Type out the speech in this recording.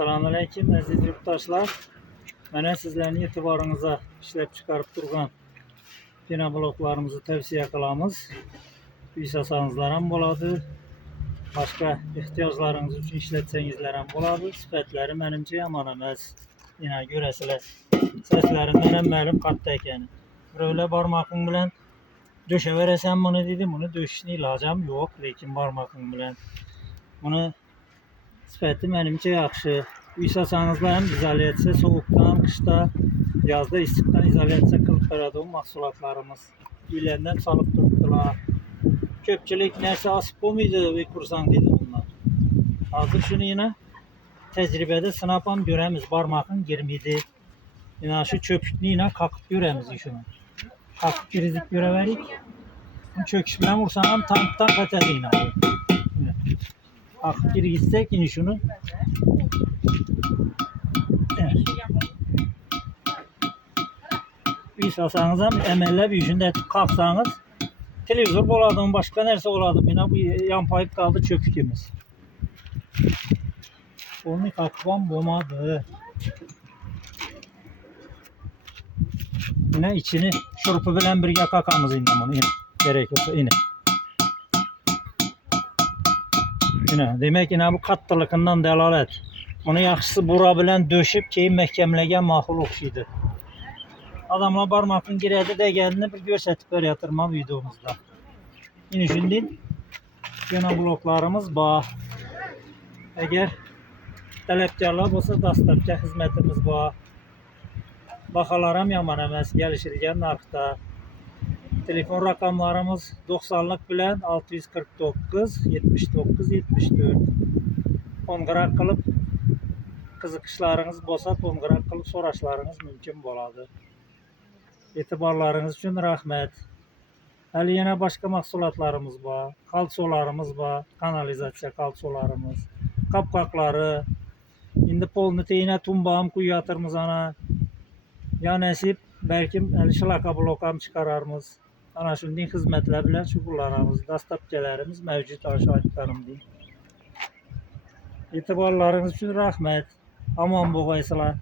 Selamünaleyküm aziz yurttaşlar. Mənə sizlərin etibarınıza işləb çıxarıb durğan bina bloklarımızı tövsiyə qılamız. İstəsənizlərəm boladı. Başqa ehtiyaclarınız üçün işlətsənizlərəm boladı. Sifətləri mənimcə yaman emas. Yine görəsilər. Səslərindən mənim qatda ekəni. Böyle barmağın bilən döşə verəsən bunu dedim. Bunu döşünü ilacam yok. Lakin barmağın bilən bunu sifəti mənimcə yaxşı. İstəsənizlərəm izolyasiya soğuktan, qışda, yazda istiqdən izolyasiya qılıb verədiyim mahsulatlarımız. İləndən çalıb tutdular. Köpçülük nəsə asıb bu muydu bir kursan dedi bunlar. Hazır şunu yine tecrübede sınapam göremiz. Barmağın 20'di. Yine şu çöpükünü yine kakıp göremiz şunu. Kakıp girizip göreverik. Çöküşmeden vursanam tanktan kaçar yine. Kakıp girizsek yine şunu. Evet. İstəsəniz hem əməllə bir işində qalxsanız televizor boladı, başqa nersə oladı. Yine bu yan payıp kaldı çöpükümüz. Onu kakıpan bomadı. Yine içini şurupu bilen birgə kakamız indi bunu. Gerek yoksa yine. Yine demek yine bu katlılıkından delalet. Onu yaxşısı bura bilen döşüb keyin məhkəmləgən maxul oxşuydu. Adamla barmağın girədi də gəldiyini bir görsətib ver yatırma videomuzda. Yine şimdi yine bloklarımız var. Eğer tələbkarlar olsa dastabkə xidmətimiz var. Baxalaram yaman emas, gəlişirgən narxda. Telefon rakamlarımız 90'lık bilen 649 79 74. Qo'ng'iroq qilib qiziqishlarınız bo'lsa qo'ng'iroq qilib so'rashlarınız mümkün boladı. Etibarlarınız için rahmet. Hali yana başka mahsulatlarımız var. Kalsolarımız var. Kanalizasiya kalsolarımız. Kapkakları. İndi polnu teyine tumbağım kuyu yatırmız ana. Ya nesip belki şılaka blokam çıkararmız. Ana şundan hizmetler bilen şukurlarımız, dastabkelerimiz mevcut aşağıdakilerim diyeyim. İtibarlarınız için rahmet. Aman boğaysılar.